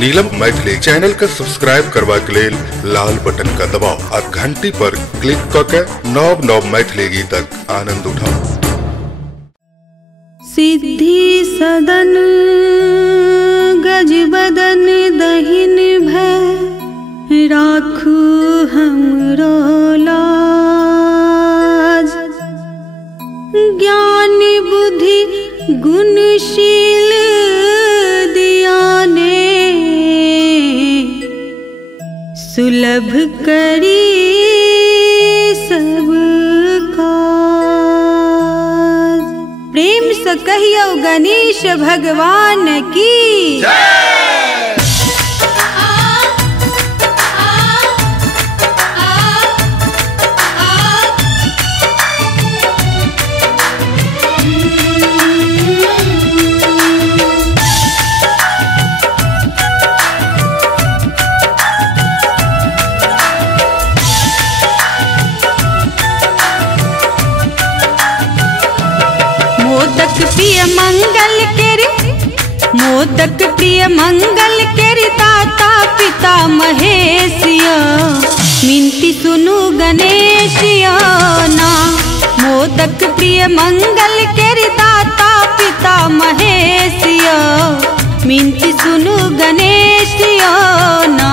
नीलम Maithili channel का subscribe करवा के लेल लाल बटन का दबाव आ घंटी पर क्लिक करके नव नव मैथिली गीतक आनंद उठाओ। सिद्धि सदन गज बदन दहिन भय राखू हमरो लाज। ज्ञान बुद्धि गुणशील दियाने सुलभ करी सब काज। प्रेम से कहियो गणेश भगवान की जय। मोदक प्रिय मंगल केरि दाता पिता महेशिया मिनती सुनु गणेशिया ना। मोदक प्रिय मंगल केरि दाता पिता महेशिया मिनती सुनु गणेशिया ना।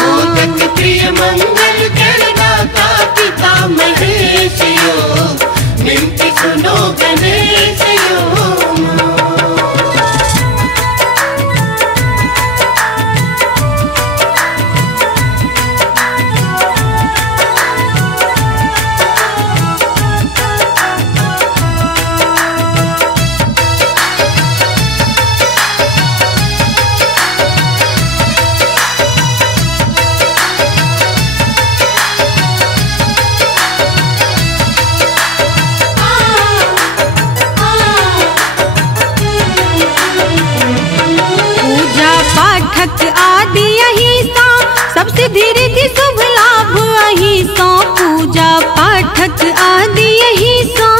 मोदक प्रिय मंगल केरि दाता पिता महेशिया मिनती सुनु गणेशिया। धीरे धी शुभ लाभ अही सो पूजा पाठक आदि यही सो।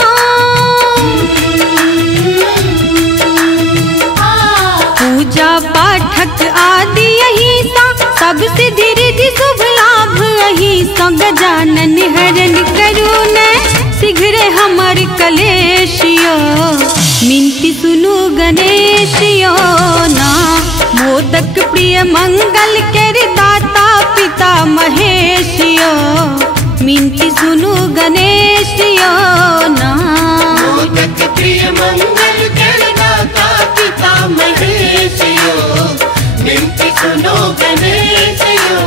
पूजा पाठक आदि यही सो सबसे धीरे धी शुभ लाभ अही सो। गजानन हरण करुण शीघ्र हमर कलेशियो मिनती सुनु गणेशियो ना। मोदक प्रिय मंगल केरि दाता पिता महेशियो मिनती सुनु गणेशियो ना। मोदक प्रिय मंगल केरि दाता पिता महेशियो मिनती सुनु गणेशियो।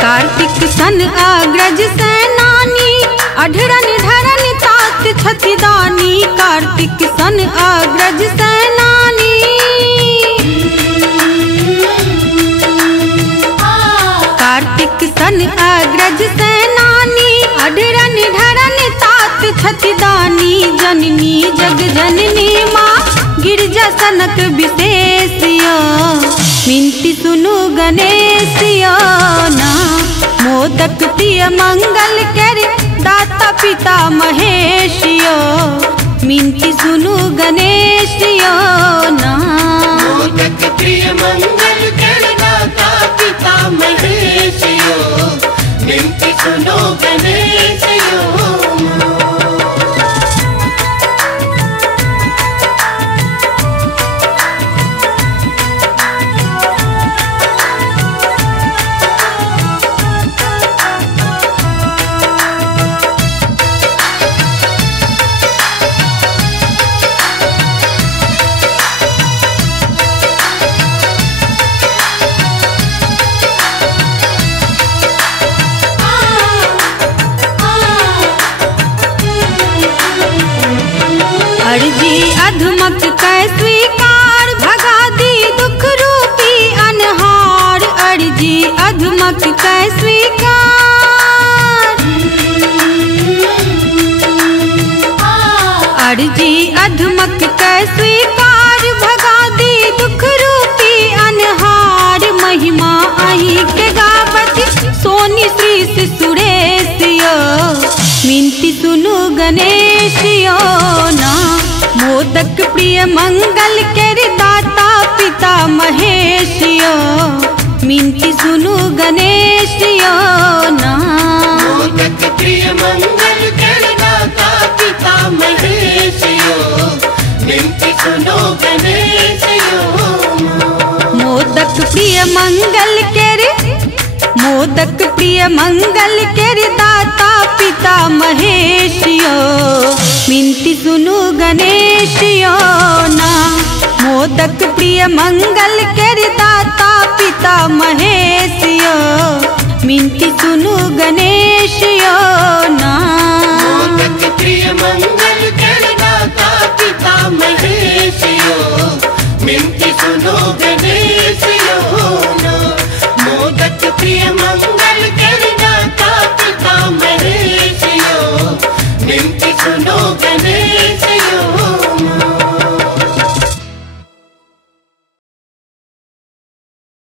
कार्तिक सन अग्रज सेनानी अढरन ढरन तात छतिदानी। कार्तिक सन अग्रज सेनानी कार्तिक सन अग्रज सेनानी अढरन ढरन तात छतिदानी। जननी जग जननी माँ गिरजा सनक विशेषिया मिनती सुनु गणेशिया ना। मोदक प्रिय मंगल केरि दाता पिता महेशियो मिनती सुनु गणेशियो ना। मोदक प्रिय मंगल केरि दाता पिता महेशियो मिनती सुनु गणेशियो। अर्जी अधमक कै स्वीकार भगा दी दुख रूपी अनहार। अर्जी अधमक कै स्वीकार अर्जी अधमक कै स्वीकार भगा दी दुख रूपी अनहार महिमा अही के गावत सोनी श्री सुरेश यो मिनती सुनु गणेश यो ना मोदक प्रिय मंगल के दाता पिता महेश यो मिनती सुनु गणेश यो ना मोदक प्रिय मंगल के दाता पिता महेश यो मिनती सुनो गणेश यो मोदक प्रिय मंगल के मोदक प्रिय मंगल के दाता पिता महेश यो मिनती सुनु गणेश यो ना मोदक प्रिय मंगल के दाता पिता महेश यो मिनती सुनु गणेश यो ना मोदक प्रिय मंगल के दाता पिता महेश यो मिनती सुनो गणेश यो ना मोदक प्रिय मंगल के दाता पिता महेश यो मिनती सुनो गणेश